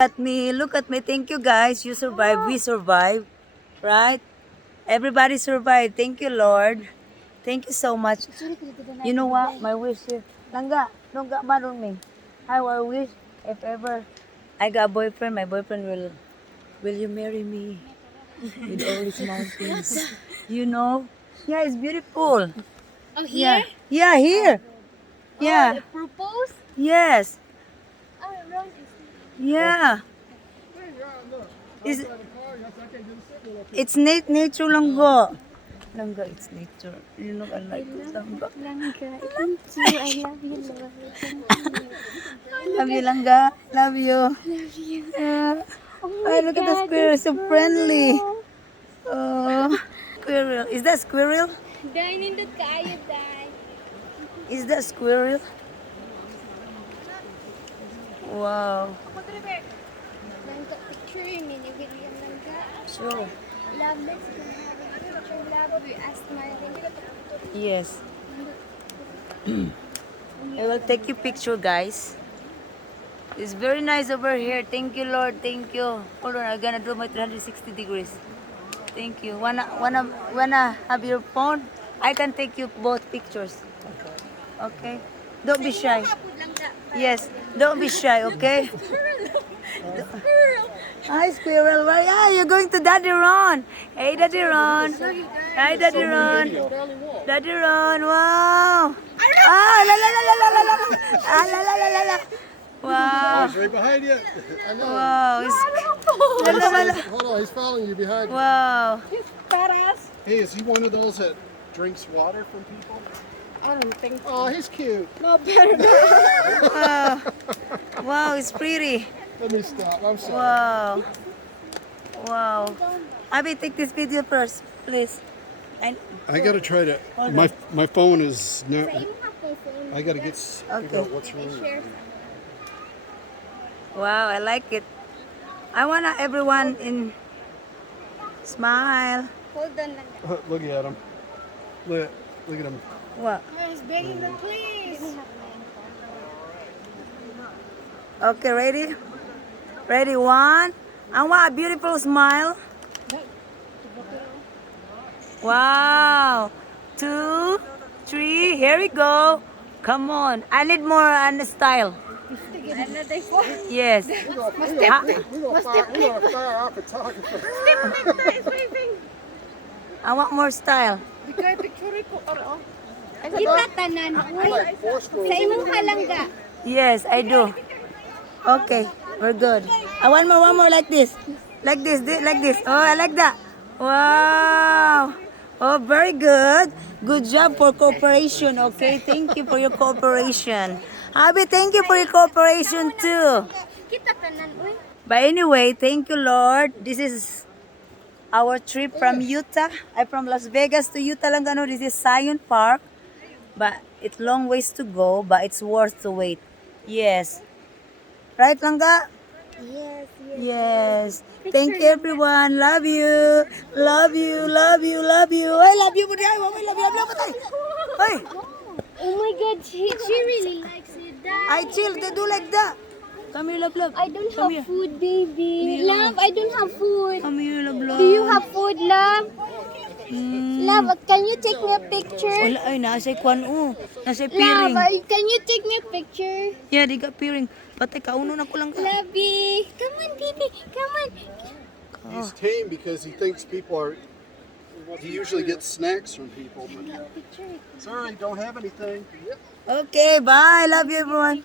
Look at me. Thank you guys. You survived. We survived. Right? Everybody survived. Thank you, Lord. Thank you so much. You know what? My wish is, Langga, Langga, marun me. I wish if ever I got a boyfriend, my boyfriend will you marry me? With all these mountains. You know? Yeah, it's beautiful. Oh, Yeah. here? Yeah, here. Yeah. Oh, propose? Yes. Oh, around is Yeah. Is it's nature lang go. Langga, it's nature. You know, I like it. Langga. Langga. Thank you. I love you, Lord. Love you, Langga. Love you. Love you. Yeah. Oh Ay, my look at the God, squirrel. that's So friendly. adorable. Oh. Squirrel. Is that squirrel? Dahil nindot kaayo, Day. Is that squirrel? Wow. Langga, picture me ni William Langga. Sure. Love, let's go have a picture. Love, we asked my Yes. I will take you picture, guys. It's very nice over here. Thank you, Lord. Thank you. Hold on, I'm gonna do my 360 degrees. Thank you. Wanna have your phone? I can take you both pictures. Okay. Don't be shy. Yes. Don't be shy. Okay. Hi, squirrel. Where are you going to Daddy Ron? Hey, Daddy Ron. Hi, Daddy Ron. Daddy Ron. Wow. Ah, la la la la la la la. Ah, la la la la la. Wow. He's right behind you. I know. Wow. La la la la. Hold on, he's following you behind you. Wow. Badass. Hey, is he one of those that drinks water from people? I don't think Oh, he's cute. no better. Wow. Wow, it's pretty. Let me stop. I'm sorry. Wow. Wow. Abby, take this video first, please. And I gotta try to. My phone is not. I gotta get figure out what's wrong. wow, I like it. I wanna everyone in smile. Hold on lang. Look at him. Look at him. What? He's begging them, please. Okay, ready? Ready, one. I want a beautiful smile. Wow. 2, 3, here we go. Come on. I need more on the style. Yes. We're gonna fire our photographer. I want more style. Kita tanan. Like four Sa schools. imong halangga. Yes, I do. Okay, we're good. I want more like this. Like this, like this. Oh, I like that. Wow. Oh, very good. Good job for cooperation, okay? Thank you for your cooperation. Abby, thank you for your cooperation too. Kita tanan, uy. But anyway, thank you, Lord. This is our trip from Utah. I'm from Las Vegas to Utah lang gano. This is Zion Park. But it's long ways to go, but it's worth to wait. Yes. Right, Langga? Yes, yes. Yes. Thank you, everyone. Love you. Love you. Love you. Love you. I love you. But I love you. Love you. Hey, Oh my God, she really likes it. Dad. I chill. They do like that. Come here, love, love. I don't Come here. have food, baby. Meow. Love, I don't have food. Come here, love, love. Do you have food, love? Mm. Love, can you take me a picture? Wala, ay, nasa kwan, oh. Nasa Love, piring. can you take me a picture? Yeah, di ka piring. Patay, kauno na ko lang ka. Lovey, come on, baby, come on. He's tame because he thinks people are. He usually gets snacks from people. But Picture. sorry, don't have anything. Okay, bye. Love you, everyone.